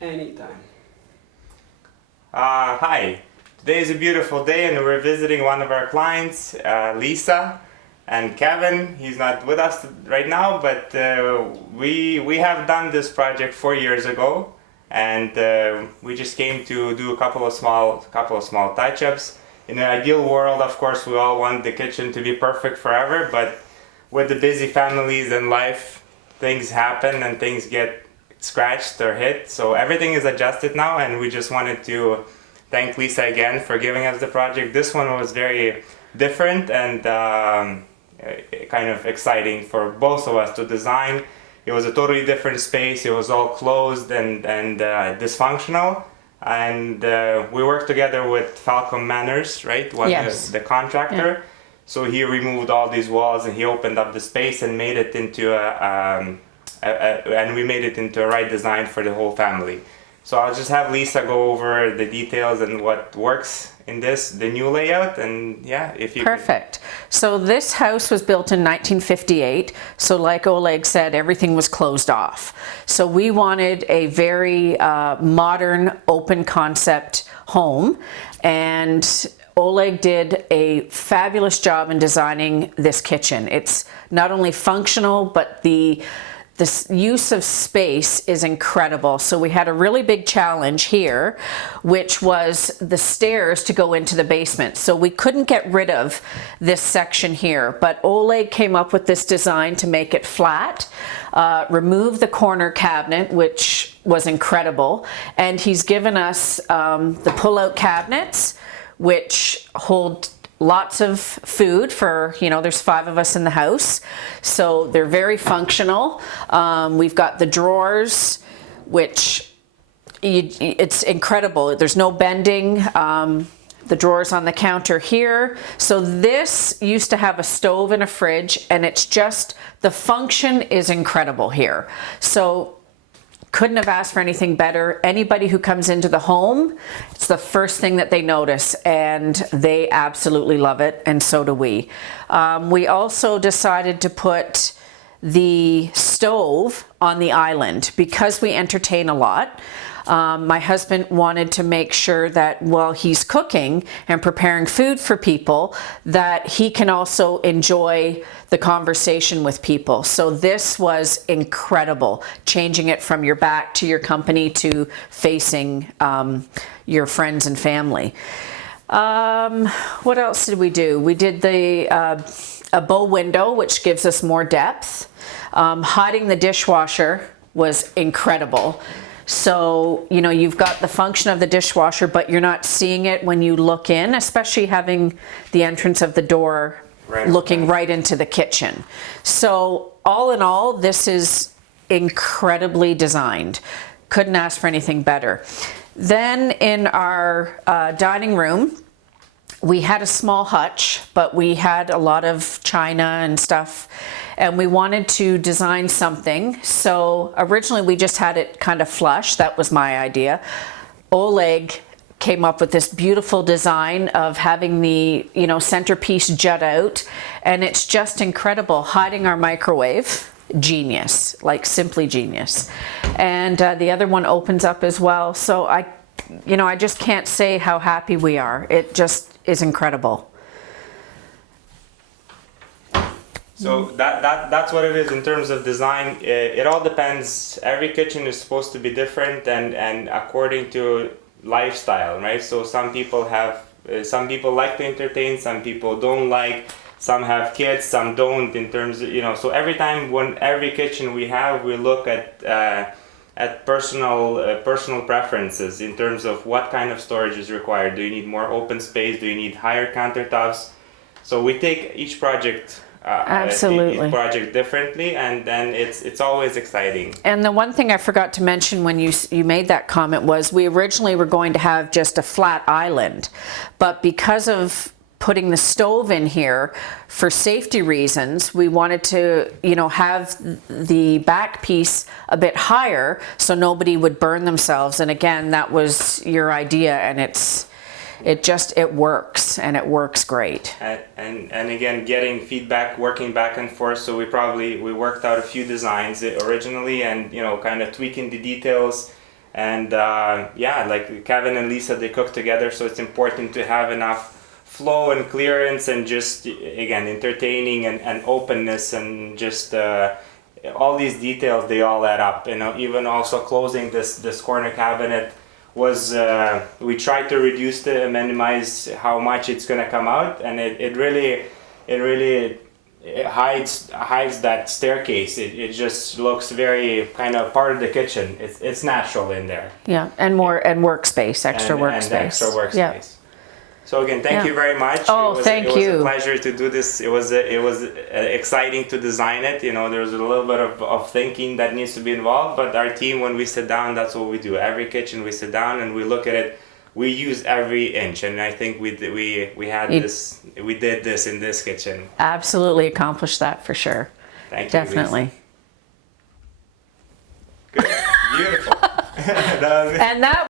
Anytime. Hi, today is a beautiful day and we're visiting one of our clients, Lisa and Kevin. He's not with us right now, but we have done this project 4 years ago, and we just came to do a couple of small touch-ups. In an ideal world, of course, we all want the kitchen to be perfect forever, but with the busy families and life, things happen and things get scratched or hit. So everything is adjusted now, and we just wanted to thank Lisa again for giving us the project. This one was very different and kind of exciting for both of us to design. It was a totally different space. It was all closed and dysfunctional. And we worked together with Falcom Manners, right? Yes. The contractor. Yeah. So he removed all these walls and he opened up the space and made it into and we made it into a right design for the whole family. So I'll just have Lisa go over the details and what works in the new layout, and yeah, if you Perfect. So this house was built in 1958. So like Oleg said, everything was closed off. So we wanted a very modern, open concept home, and Oleg did a fabulous job in designing this kitchen. It's not only functional, but the use of space is incredible. So we had a really big challenge here, which was the stairs to go into the basement. So we couldn't get rid of this section here, but Oleg came up with this design to make it flat, remove the corner cabinet, which was incredible. And he's given us the pull-out cabinets, which hold lots of food for, there's 5 of us in the house. So they're very functional. We've got the drawers, which it's incredible. There's no bending. The drawers on the counter here. So this used to have a stove and a fridge, and it's just, the function is incredible here. So couldn't have asked for anything better. Anybody who comes into the home, it's the first thing that they notice, and they absolutely love it, and so do we. We also decided to put the stove on the island because we entertain a lot. My husband wanted to make sure that while he's cooking and preparing food for people, that he can also enjoy the conversation with people. So this was incredible, changing it from your back to your company to facing your friends and family. What else did we do? We did a bow window, which gives us more depth. Hiding the dishwasher was incredible. So, you've got the function of the dishwasher, but you're not seeing it when you look in, especially having the entrance of the door looking right into the kitchen. So all in all, this is incredibly designed. Couldn't ask for anything better. Then in our dining room, we had a small hutch, but we had a lot of china and stuff, and we wanted to design something. So originally we just had it kind of flush. That was my idea. Oleg came up with this beautiful design of having the centerpiece jut out, and it's just incredible. Hiding our microwave, genius, like simply genius. And the other one opens up as well. So I just can't say how happy we are. It just is incredible. So that's what it is in terms of design. It all depends. Every kitchen is supposed to be different and according to lifestyle, right? So some people like to entertain, some people don't like, some have kids, some don't, in terms of, so every kitchen we have, we look at personal preferences in terms of what kind of storage is required. Do you need more open space? Do you need higher countertops? So we take each project Absolutely. each project differently, and then it's always exciting. And the one thing I forgot to mention when you made that comment was we originally were going to have just a flat island, but because of putting the stove in here for safety reasons, we wanted to, have the back piece a bit higher so nobody would burn themselves. And again, that was your idea, and it works, and it works great. And again, getting feedback, working back and forth. So we worked out a few designs originally, and kind of tweaking the details. And yeah, like Kevin and Lisa, they cook together, so it's important to have enough flow and clearance and just, again, entertaining and openness and just all these details, they all add up. You know, even also closing this corner cabinet was, we tried to reduce and minimize how much it's gonna come out, and it really hides that staircase. It just looks very kind of part of the kitchen. It's natural in there. Yeah, and workspace, extra workspace. And extra workspace. Yeah. So again, thank Yeah. you very much. Oh, it was thank a you. pleasure to do this. It was exciting to design it. You know, there's a little bit of thinking that needs to be involved, but our team, when we sit down, that's what we do. Every kitchen we sit down and we look at it. We use every inch, and I think we did this in this kitchen. Absolutely accomplished that for sure. Thank you, Definitely. Lisa. Good. Beautiful. That was it. And that